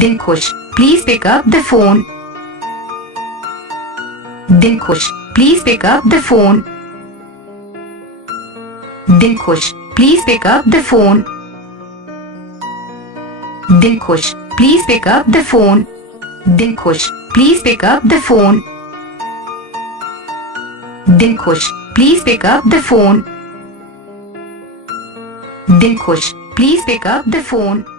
Dilkhush, please pick up the phone. Dilkhush, please pick up the phone. Dilkhush, please pick up the phone. Dilkhush, please pick up the phone. Dilkhush, please pick up the phone. Dilkhush, please pick up the phone. Dilkhush, please pick up the phone.